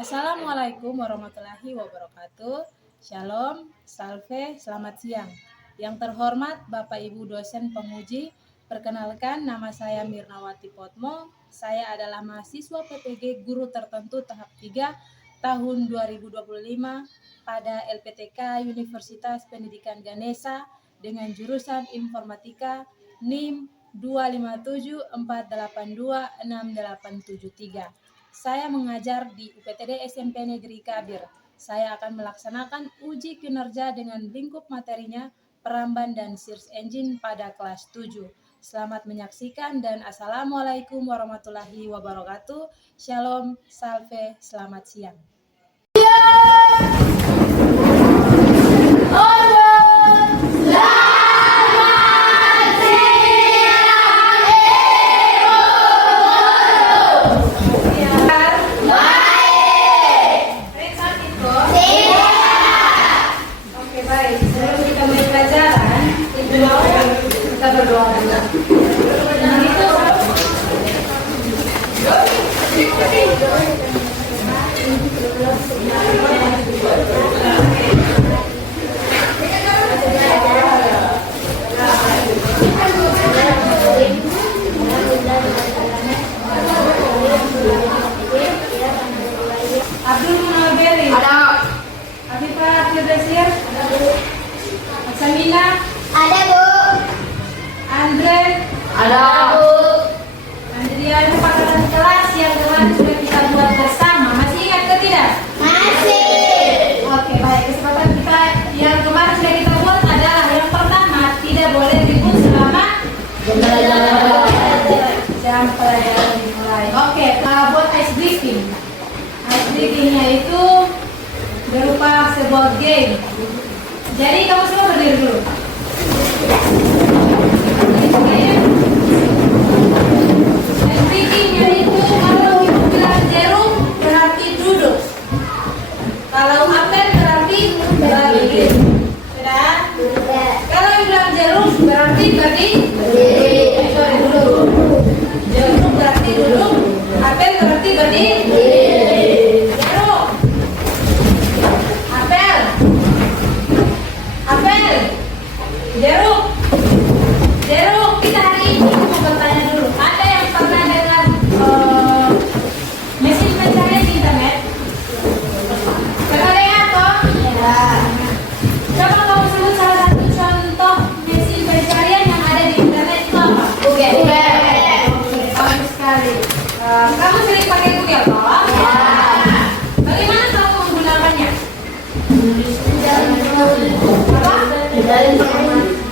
Assalamualaikum warahmatullahi wabarakatuh. Shalom, salve, selamat siang. Yang terhormat Bapak Ibu dosen penguji, perkenalkan nama saya Mirnawati Potmo. Saya adalah mahasiswa PPG Guru Tertentu tahap 3 tahun 2025 pada LPTK Universitas Pendidikan Ganesha dengan jurusan Informatika NIM 25748268873. Saya mengajar di UPTD SMP Negeri Kabir. Saya akan melaksanakan uji kinerja dengan lingkup materinya Peramban dan Search Engine pada kelas 7. Selamat menyaksikan dan Assalamualaikum warahmatullahi wabarakatuh. Shalom, salve, selamat siang. Abdul Munawberi ada. Afifah Firdasir ada Bu. Samina ada Bu. Andre ada Bu. Andrian pangkalan kelas yang kemarin sudah kita buat bersama, masih ingat ke tidak? Masih. Oke, baik. Kesempatan kita yang kemarin sudah kita buat adalah yang pertama, tidak boleh ribut selama jam pelajaran dimulai. Oke, buat ice breaking. Ice breakingnya itu berupa sebuah game. Jadi kamu semua berdiri dulu. Ice breakingnya itu kalau ibu bilang jarum berarti duduk. Kalau apel berarti berdiri. Sudah? Kalau ibu bilang jarum berarti berdiri. Duduk. Jarum berarti duduk. Apel berarti berdiri. Jeruk, kita hari ini mau bertanya dulu. Ada yang pernah dengar mesin pencarian di internet? Pernah dengar toh? Ya. Coba kamu sebut salah satu contoh mesin pencarian yang ada di internet itu apa? Google. Oke, bagus sekali. Kamu sering pakai Google toh? Ya. Bagaimana kamu menggunakannya? Apa?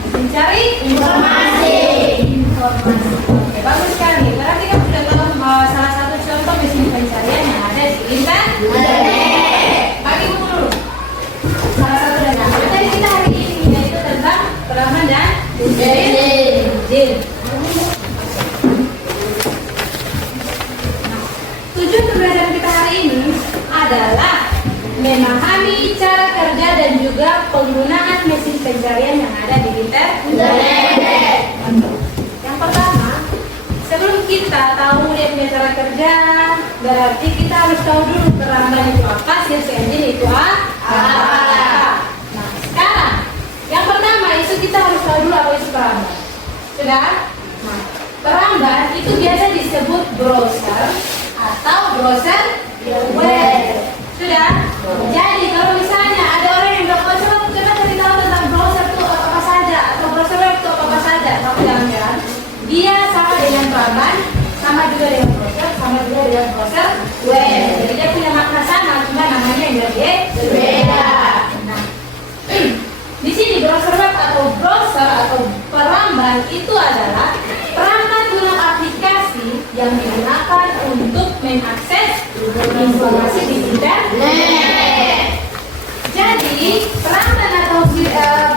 Mencari informasi. Oke, bagus sekali. Berarti kamu sudah tahu salah satu contoh mesin pencarian yang ada di internet. Bagi buku dulu. Salah satu dan tadi kita hari ini yaitu tentang Peramban dan jin. Tujuan pembelajaran kita hari ini adalah memahami cara kerja dan juga penggunaan mesin pencarian yang ada di internet. Yang pertama, sebelum kita tahu dia punya cara kerja, berarti kita harus tahu dulu Peramban itu apa, search engine itu apa. Nah, sekarang yang pertama itu kita harus tahu dulu apa itu Peramban. Sudah? Nah, Peramban itu biasa disebut browser atau browser web. Sudah? Jadi kalau misalnya ada orang yang bilang, coba kita cari tahu tentang browser itu apa saja atau browser web itu apa saja, kamu jangan heran. Dia sama dengan Peramban, sama juga dengan browser, sama juga dengan browser web. Jadi dia punya makna sama, cuma namanya yang berbeda. Nah, di sini browser web atau browser atau Peramban itu adalah perangkat lunak aplikasi yang digunakan untuk mengakses informasi di internet. Jadi Peramban atau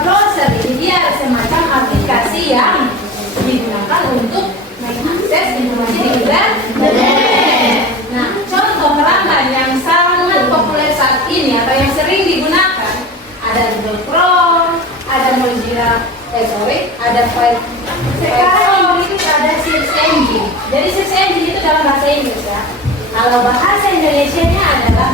browser ini dia semacam aplikasi yang digunakan untuk mengakses informasi di internet. Nah, contoh Peramban yang sangat populer saat ini atau yang sering digunakan ada Google Chrome, ada Mozilla, ada Firefox, ada Search Engine. Jadi Search Engine itu dalam bahasa Inggris ya. Kalau bahasa Indonesianya adalah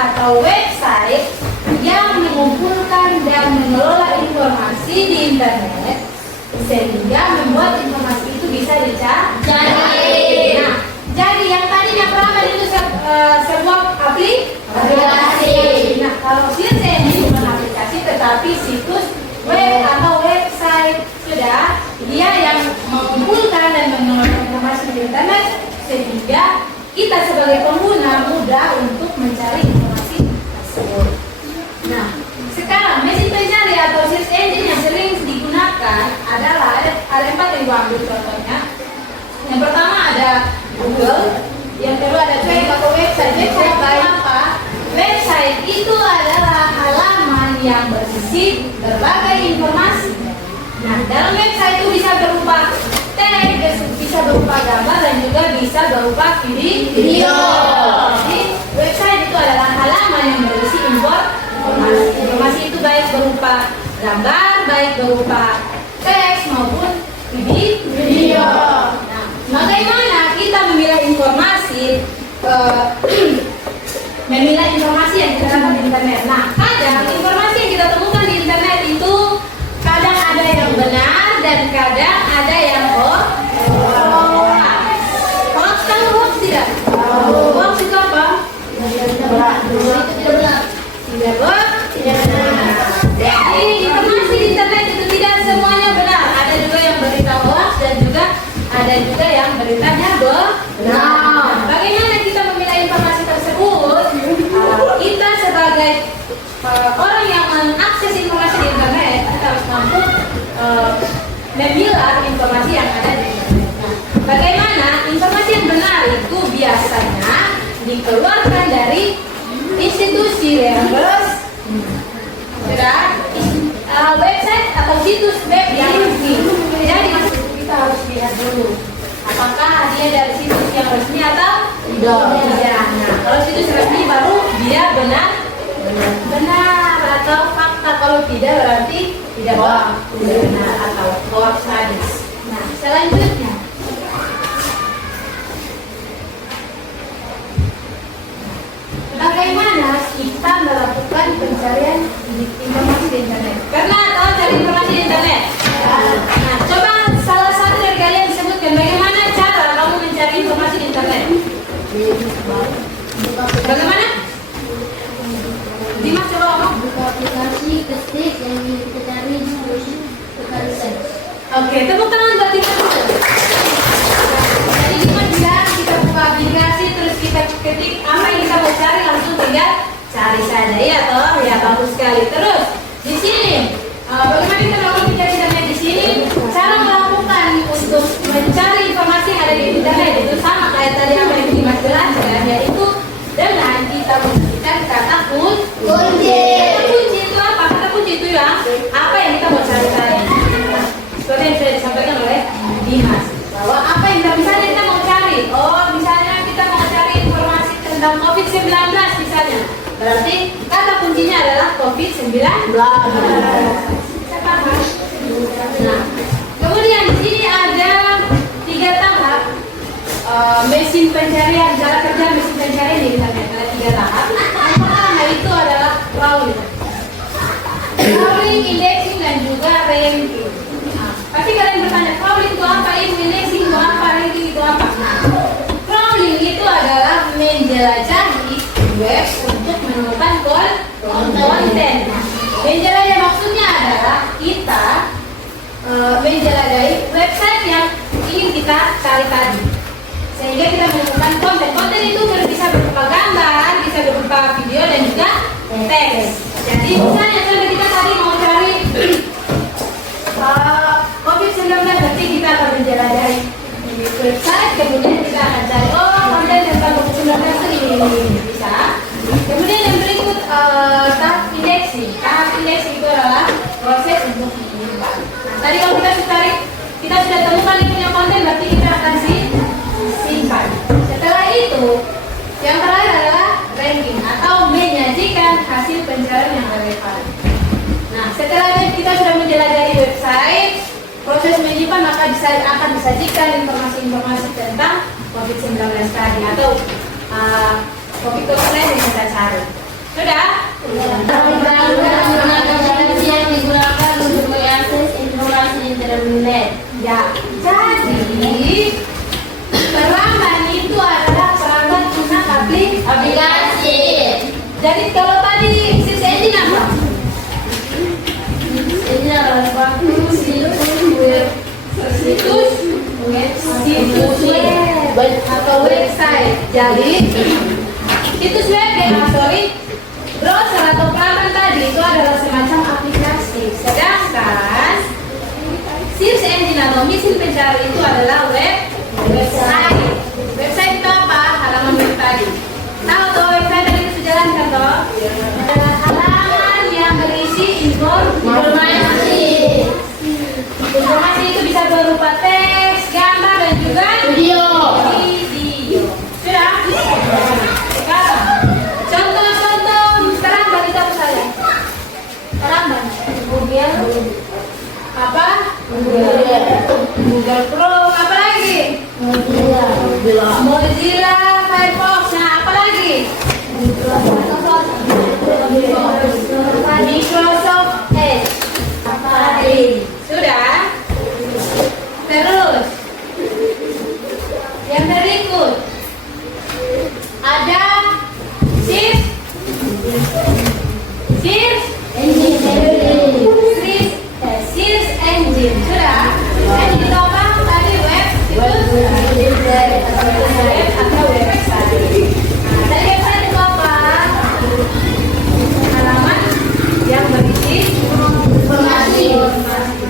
atau website yang mengumpulkan dan mengelola informasi di internet sehingga membuat informasi itu bisa dicari. Nah, jadi yang tadinya Praman itu sebuah aplikasi. Nah, kalau search engine bukan aplikasi tetapi situs web atau website, sudah dia yang mengumpulkan dan mengelola informasi di internet sehingga kita sebagai pengguna mudah untuk mencari informasi tersebut. Nah, sekarang mesin pencari atau search engine yang sering digunakan adalah ada 4 yang gua ambil contohnya. Yang pertama ada Google, yang kedua ada web atau website. Website apa? Website itu adalah halaman yang berisi berbagai informasi. Nah, dalam website itu bisa berupa teks, bisa berupa gambar, dan juga bisa berupa video. Jadi, website itu adalah halaman yang berisi informasi. Informasi itu baik berupa gambar, baik berupa teks maupun video. Nah, bagaimana kita memilah informasi? Memilah informasi yang kita dapat di internet. Nah, kadang informasi yang kita temukan di internet itu kadang ada yang benar dan kadang ada yang hoax. Hoax tahu hoax tidak? Hoax itu apa? Itu tidak benar. Tidak benar. Jadi informasi di internet itu tidak semuanya benar. Ada juga yang berita hoax dan juga ada juga yang beritanya benar. Bagaimana kita memilah informasi tersebut? Kita sebagai orang yang mengakses informasi di internet, kita harus mampu memilah informasi yang ada di internet. Nah, bagaimana informasi yang benar itu biasanya dikeluarkan dari institusi yang website atau situs web yang resmi. Jadi kita harus lihat dulu apakah dia dari situs yang resmi atau tidak. Nah, kalau situs resmi baru dia benar atau fakta. Kalau tidak berarti tidak benar atau hoax hadis. Nah, selanjutnya bagaimana kita melakukan pencarian informasi di internet? Pernah tahu cari informasi di internet? Nah, coba salah satu dari kalian sebutkan bagaimana cara kamu mencari informasi di internet. Bagaimana? Dimas, coba ngomong. Buka aplikasi, ketik yang ingin kita cari, terus kita search. Oke, tepuk tangan buat Dimas. Jadi Dimas bilang kita buka aplikasi, terus kita ketik apa yang kita mau cari, langsung tinggal cari saja, ya toh? Ya, bagus sekali. Terus di sini, bagaimana kita melakukan pencarian internet di sini? Cara melakukan untuk mencari informasi yang ada di internet itu sama kayak tadi apa yang Dimas jelaskan, yaitu dengan kita menunjukkan kata kunci. Kata kunci itu apa? Kata kunci itu ya apa yang kita mau cari tadi. Nah, seperti yang sudah disampaikan oleh Dimas, bahwa apa yang misalnya kita mau cari, misalnya kita mau cari informasi tentang COVID-19 misalnya, berarti kata kuncinya adalah COVID-19. Nah, kemudian di sini ada 3 tahap mesin pencarian, cara kerja mesin pencarian di internet. Ada 3 tahap. Yang pertama itu adalah crawling, indexing, dan juga ranking. Nah, pasti kalian bertanya, crawling itu apa? Indexing itu apa? Ranking itu apa? Nah, crawling itu adalah menjelajahi web untuk menemukan konten. Menjelajahi maksudnya adalah kita menjelajahi website yang ingin kita cari tadi, sehingga kita menemukan konten. Konten itu bisa berupa gambar, bisa berupa video, dan juga teks. Jadi misalnya kita tadi mau cari COVID-19, berarti kita akan menjelajahi di website, kemudian kita akan cari konten tentang COVID-19 itu ini bisa. Kemudian yang berikut tahap indexing. Tahap indexing itu adalah proses untuk menyimpan. Nah, tadi kalau kita sudah temukan ini punya konten, berarti kita akan simpan. Setelah itu, yang terakhir adalah ranking atau menyajikan hasil pencarian yang relevan. Nah, setelah kita sudah menjelajahi website, proses menyimpan maka akan disajikan informasi-informasi tentang COVID-19 tadi atau COVID-19 yang kita cari. Sudah? Aplikasi yang digunakan untuk mengakses informasi internet. Ya. Jadi peramban itu adalah perangkat guna Aplikasi. Jadi kalau tadi sis engine apa? Ini adalah suatu situs web atau website. Jadi situs web browser atau peramban tadi itu adalah semacam aplikasi. Sedangkan search engine atau mesin pencari itu adalah website. Website itu apa? Halaman web tadi. Tahu tuh website tadi itu jalankan toh? Adalah halaman yang berisi informasi. Informasi itu bisa berupa teks, gambar dan juga video. Sudah? Sekarang contoh-contoh peramban itu apa saja? Peramban. Kemudian apa? Google Chrome. Apa lagi? Mozilla Firefox. Nah, apa lagi? Microsoft Edge. Apa lagi? Sudah? Terus yang berikut ada search engine. Sudah? Engine itu apa? Tadi web atau website. Nah, tadi website itu apa? Halaman yang berisi informasi.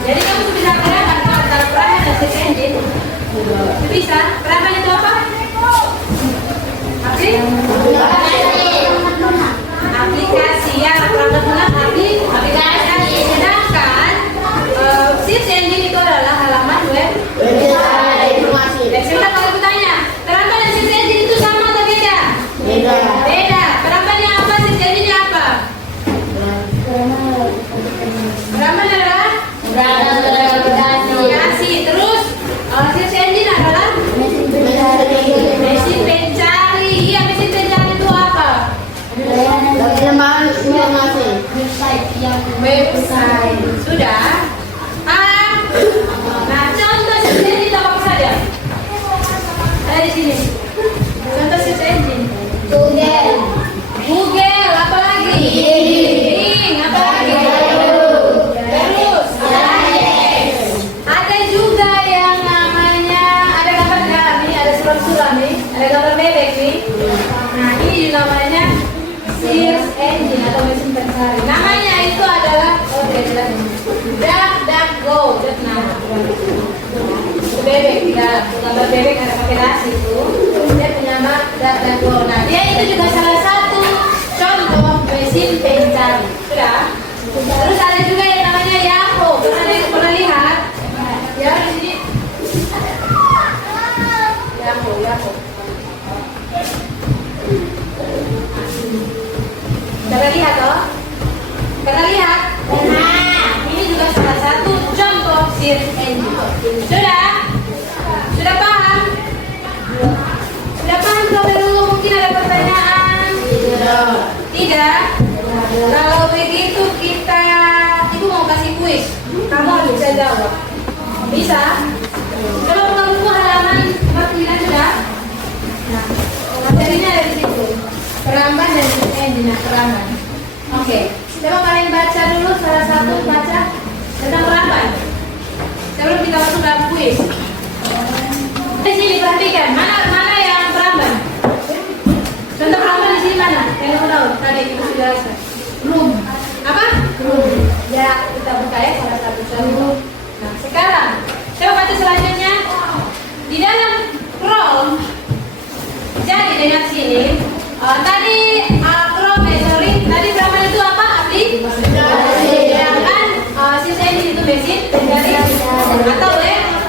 Jadi kamu bisa bedakan antara peramban dan search engine. Itu bisa. Peramban itu apa? Aplikasi ya, peramban guna aplikasi. Sedangkan search engine itu adalah halaman web. Dan sebentar kalau aku tanya, peramban dan search engine itu sama atau beda? Beda. Perambannya apa? Search engine-nya apa? Peramban adalah aplikasi. Terus search engine adalah mesin pencari. Iya, mesin pencari itu apa? Website. Sudah? Nah, contoh search engine itu apa saja? Ada di sini. Contoh search engine. Google, apa lagi? Bing, apa lagi? Terus ada juga yang namanya ada gambar dalam nih, ada suram-suram nih, ada gambar bebek nih. Nah, ini juga namanya search engine atau mesin pencari. Namanya itu adalah DuckDuckGo. Itu nama. Itu bebek, tidak gambar bebek ada pakai nasi itu. Dia punya nama DuckDuckGo. Nah, dia itu juga salah satu contoh mesin pencari. Sudah? Terus ada juga yang namanya Yahoo. Pernah lihat? Ya di sini. Yahoo. Pernah lihat toh? Pernah lihat? Ini juga salah satu contoh search engine. Sudah? Sudah paham? Sudah paham kalau dulu mungkin ada pertanyaan? Tidak? Kalau begitu Ibu mau kasih kuis. Kamu harus bisa jawab. Bisa? Coba buka buku halaman 49 sudah? Nah, materinya ada di situ. Peramban dan search engine. Nah, peramban. Oke. Coba kalian baca dulu salah satu baca tentang peramban. Sebelum kita masuk dalam kuis. Di sini perhatikan mana yang peramban. Contoh peramban di sini mana? Yang kamu tahu tadi kita sudah jelaskan. Room. Apa? Room. Ya kita buka ya salah satu contoh. Nah sekarang coba baca selanjutnya di dalam Chrome. Jadi dengan sini tadi tadi peramban itu apa? Sedangkan search engine itu mesin pencari atau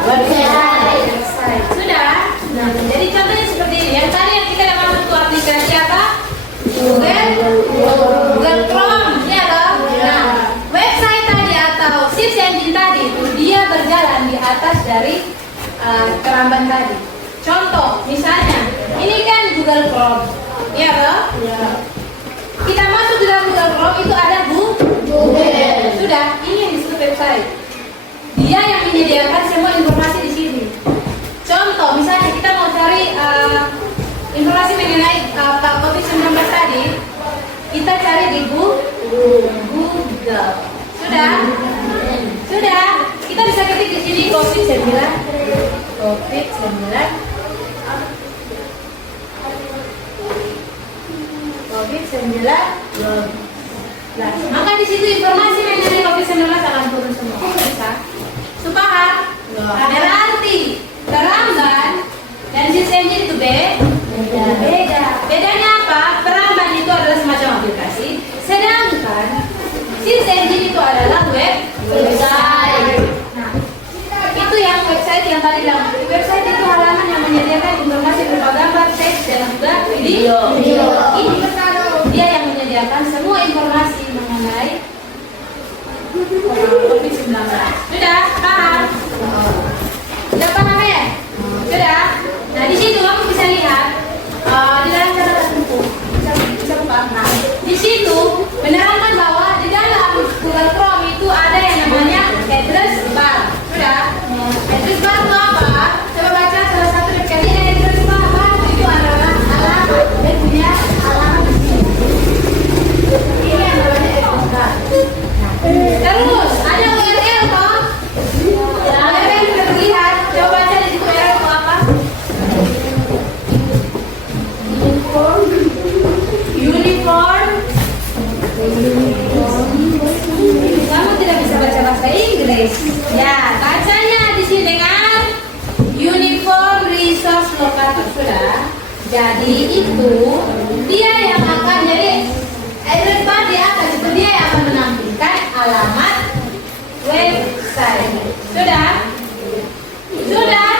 website. Sudah? Nah, jadi contohnya seperti ini. Yang tadi yang kita dapat untuk aplikasi apa? Google Chrome, ya toh? Nah, website tadi atau search engine tadi itu dia berjalan di atas dari peramban tadi. Contoh, misalnya ini kan Google Chrome, ya toh? Kita masuk ke dalam Google Chrome itu ada Google. Sudah, ini yang disebut website. Dia yang menyediakan semua informasi di sini. Contoh, misalnya kita mau cari informasi mengenai COVID-19 tadi, kita cari di Google. Sudah? Sudah. Kita bisa ketik di sini COVID-19. Maka di situ informasi mengenai COVID-19 akan turun semua. Bisa? Sepaham? Berarti peramban dan sistemnya itu beda. Bedanya apa? Peramban itu adalah semacam aplikasi, sedangkan sistem itu adalah website. Nah, itu yang website yang tadi bilang. Website itu halaman yang menyediakan informasi berupa gambar, teks, dan juga video. Ini dia yang menyediakan semua informasi mengenai COVID-19. Sudah paham? Sudah paham ya? Sudah. Nah di situ kamu bisa lihat di dalam catatan buku. Bisa buka. Nah di situ menerangkan bahwa di dalam Google Chrome itu ada yang namanya address bar. Sudah. Address bar itu apa? Coba baca salah satu definisi address bar. Itu adalah alamat. Dia punya alamat di sini. Ini yang namanya address bar. Terus ada URL toh? URL sudah terlihat. Coba baca di situ URL itu apa? Uniform. Kamu tidak bisa baca bahasa Inggris. Ya, bacanya di sini dengan Uniform Resource Locator. Sudah. Jadi itu dia yang akan jadi address bar di atas itu dia yang akan menampilkan alamat website. Sudah? Sudah?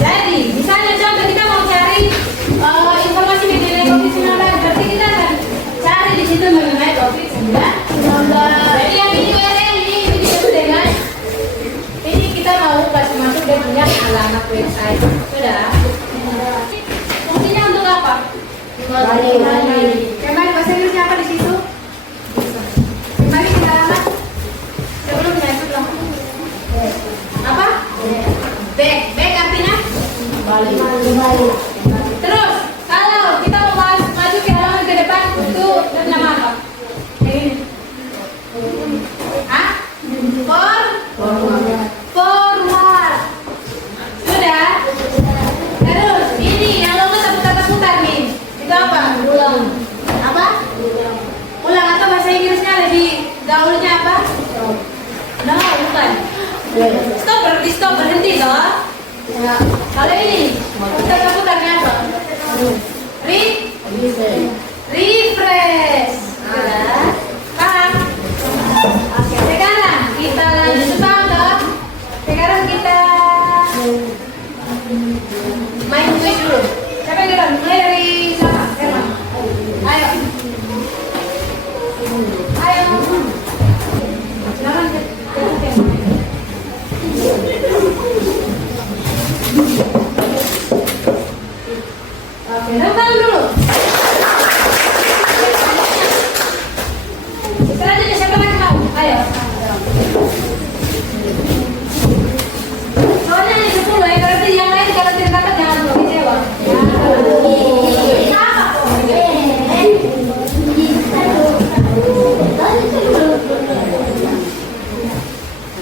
Jadi, misalnya contoh kita mau cari informasi mengenai COVID-19, berarti kita akan cari di situ mengenai COVID-19. Jadi yang ini URL ini disebut dengan ini kita mau kasih masuk dia punya alamat website. Sudah? Fungsinya untuk apa? Kembali bahasa Inggrisnya apa di situ? Kembali ke alamat sebelum menyebut loh. Apa? Back artinya? Kembali. Terus kalau kita mau maju ke halaman ke depan itu nama apa? Ini. Hah? Forward. Sudah? Terus ini yang lo putar nih. Itu apa? Apa? Ulang atau bahasa Inggrisnya lebih gaulnya apa? No, bukan. Stop berhenti toh. Ya. Kalau ini putarnya apa? Refresh. Ada. Paham? Oke, sekarang kita lanjut paham toh? Sekarang kita main kuis dulu. Siapa yang duluan? Mulai dari siapa? Herman. Ayo. Silakan ke Oke, rentang dulu. Selanjutnya siapa lagi mau? Ayo. Soalnya ini 10 ya, berarti yang lain kalau tidak dapat jangan terlalu kecewa.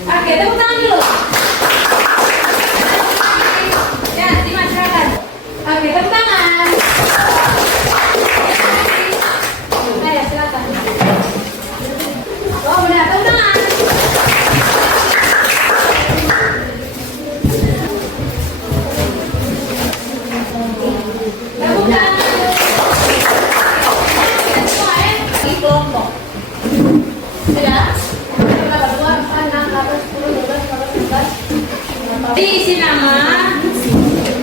Oke, tepuk tangan dulu. Ya, dimasyarakat. Oke, tepuk tangan. Ayo, silakan. Oh, benar, tepuk tangan. Tepuk tangan. Semua ya, di kelompok. Sudah? Diisi nama,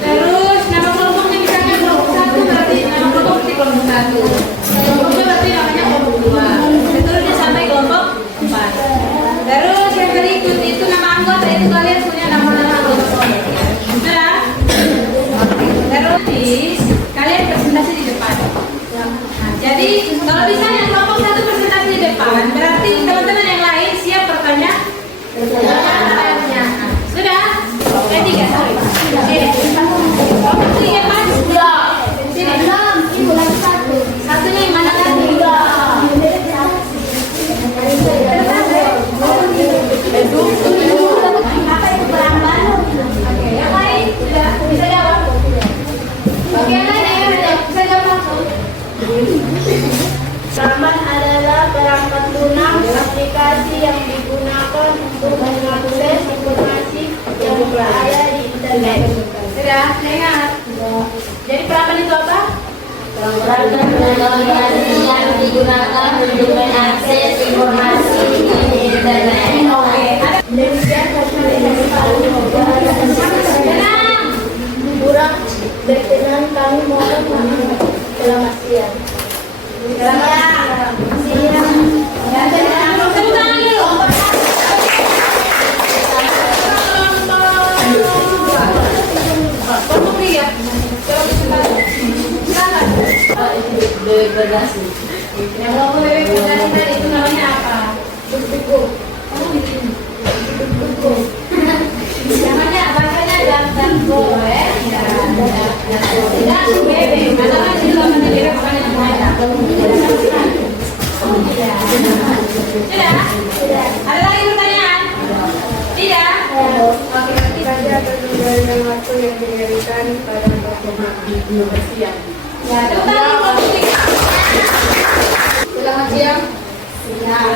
terus nama kelompoknya misalnya kelompok 1 berarti nama kelompok berarti kelompok 1, kelompoknya berarti namanya kelompok 2, seterusnya sampai kelompok 4. Terus yang berikut itu nama anggota itu kalian punya nama-nama anggota kelompok. Sudah? Terus kalian presentasi di depan. Nah, jadi Kalau misalnya kelompok satu presentasi di depan, berarti teman-teman yang lain siap bertanya? Sudah? Tiga, sorry. Kelompok tiga pas? Sini. Satunya yang mana tadi? Apa itu peramban? Oke, yang lain sudah bisa jawab? Oke, yang lain ya bisa jawab langsung. Peramban adalah perangkat lunak aplikasi yang digunakan untuk mengakses informasi yang berada di internet. Sudah, saya ingat. Jadi peramban itu apa? Perangkat aplikasi yang digunakan untuk mengakses informasi di internet. Oke. Demikian Tenang. kurang berkenan kami mohon maaf. Selamat siang. Siang. Ya, tenang. Tepuk tangan dulu. Kelompok tiga. Coba presentasi. Silakan. Berdasi. Yang kelompok berdasi tadi itu namanya apa? Namanya bacanya dan goe. Tidak bebe. Karena kan itu namanya bebe makanya namanya. Sudah? Ada lagi pertanyaan? Tidak? Oke, berarti Saja dengan waktu yang diberikan pada kelompok siang. ya, tepuk tangan kelompok tiga. Selamat siang.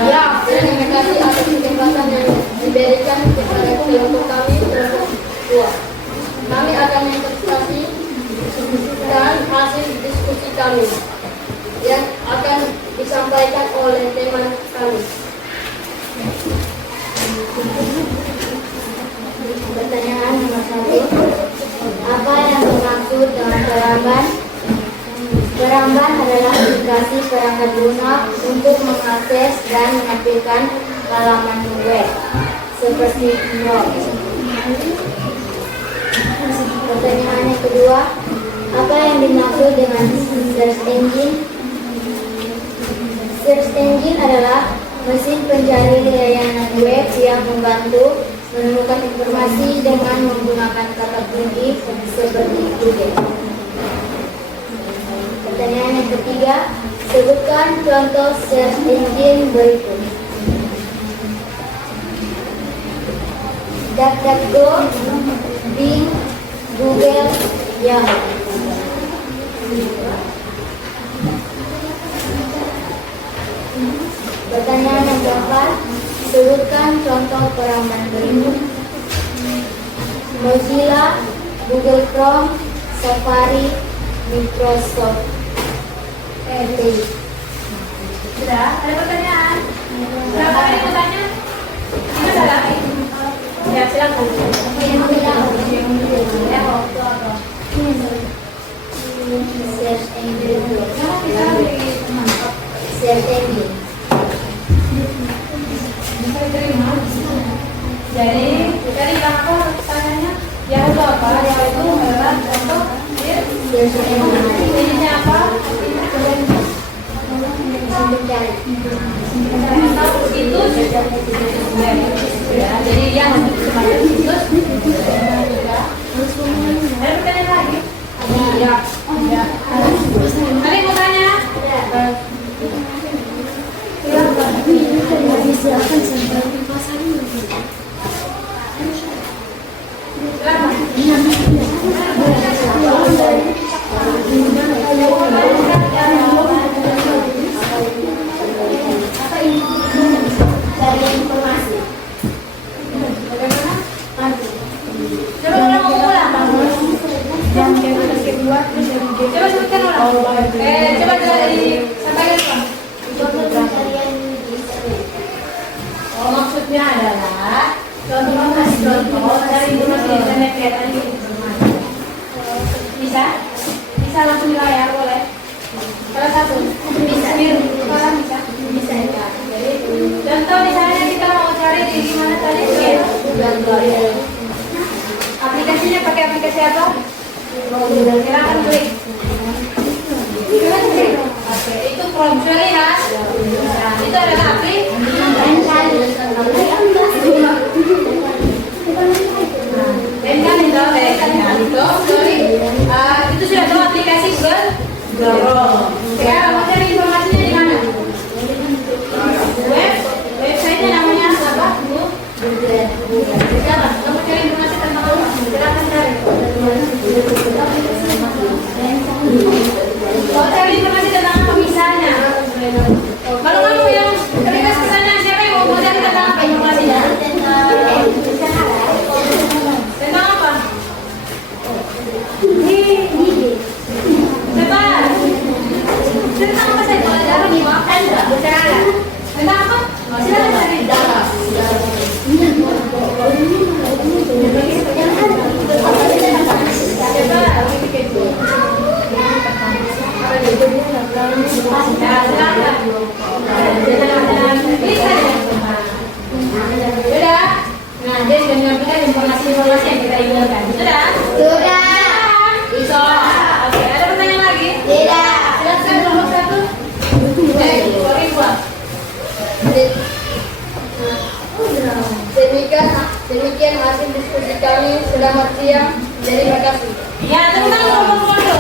Ya, terima kasih atas kesempatan yang diberikan kepada kelompok kami, kelompok 2. Kami akan mempresentasikan hasil diskusi kami yang akan disampaikan oleh teman kami. Pertanyaan nomor 1. Apa yang dimaksud dengan peramban? Peramban adalah aplikasi perangkat lunak untuk mengakses dan menampilkan halaman web seperti blog. Pertanyaan yang kedua, apa yang dimaksud dengan search engine? Search engine adalah mesin pencari layanan web yang membantu menemukan informasi dengan menggunakan kata kunci seperti Google. Pertanyaan yang ketiga, sebutkan contoh search engine berikut. DuckDuckGo, Bing, Google, Yahoo. Pertanyaan yang keempat, sebutkan contoh peramban berikut. Mozilla, Google Chrome, Safari, Microsoft Edge. Sudah? Ada pertanyaan? Berapa kali bertanya? Ini salah? Ya, silakan. Search engine. Search engine. Bisa diterima? Jadi, dari apa pertanyaannya? Yang itu apa? Yang itu adalah contoh Search engine. ininya apa? Mencari. Atau situs? Ya, jadi yang semacam situs. Ada pertanyaan lagi? Iya. Ya. Ada yang mau tanya? Silakan sampai pasarnya. Dari informasi. Coba ulang mengulang. Coba sebutkan ulang. Coba dari sampaikan Bang. Pencarian di internet. Oh, maksudnya adalah contoh dari informasi di internet ya tadi. Bisa? Bisa langsung di layar boleh? Salah satu. Bisa. Salah bisa? Bisa ya. Jadi contoh misalnya kita mau cari di gimana tadi? Aplikasinya pakai aplikasi apa? Silakan klik. Silakan klik. Oke, itu kalau bisa lihat. Nah, itu adalah api. Benkan itu, sorry. Itu sudah tahu aplikasi Google. Sekarang mau cari informasinya di mana? Websitenya namanya apa? Sekarang kamu cari informasi tentang apa? Silakan cari. Mau cari informasi tentang apa misalnya? Kalau kamu yang terlibat ke sana, siapa yang mau cari tentang apa informasinya? Tentang apa? Cepat. Tentang apa saja? Tentang apa? Silakan cari. Sudah? Nah, dia sudah menyampaikan informasi-informasi yang kita inginkan. Sudah? Bisa. Oke, ada pertanyaan lagi? Silakan nomor 1. Sorry, Pak. Demikian hasil diskusi kami. Selamat siang. Terima kasih. Ya, tentang kelompok dulu.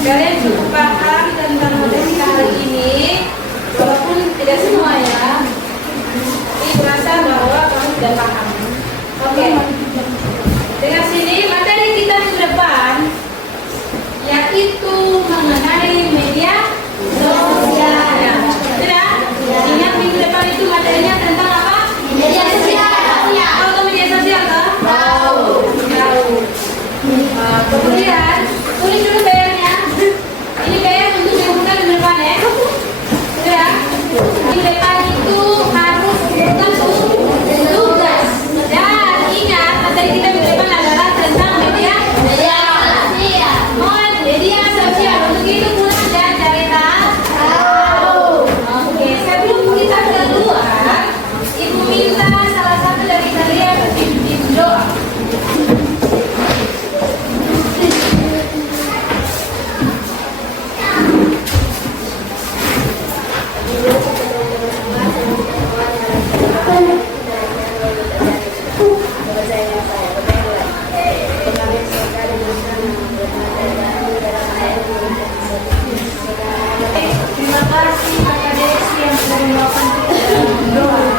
Kalian cukup paham tentang materi kali ini, walaupun tidak semua ya. Ini berasa bahwa kamu sudah paham. Oke. Dengan sini materi kita minggu depan yaitu mengenai media sosial. Sudah? Ingat minggu depan itu materinya tentang apa? Media sosial. Tahu media sosial kan? Tahu. Kemudian tulis dulu bayarnya. Ini bayar untuk yang bukan di depan ya. Sudah? Di depan itu harus bukan tugas. Dan ingat materi kita minggu depan adalah tentang media sosial. Media sosial. Untuk itu pulang dan cari tahu. Oke, sebelum kita keluar, ibu minta salah satu dari kalian berbimbing doa. Terima kasih Kakak Desi yang sudah melakukan doa.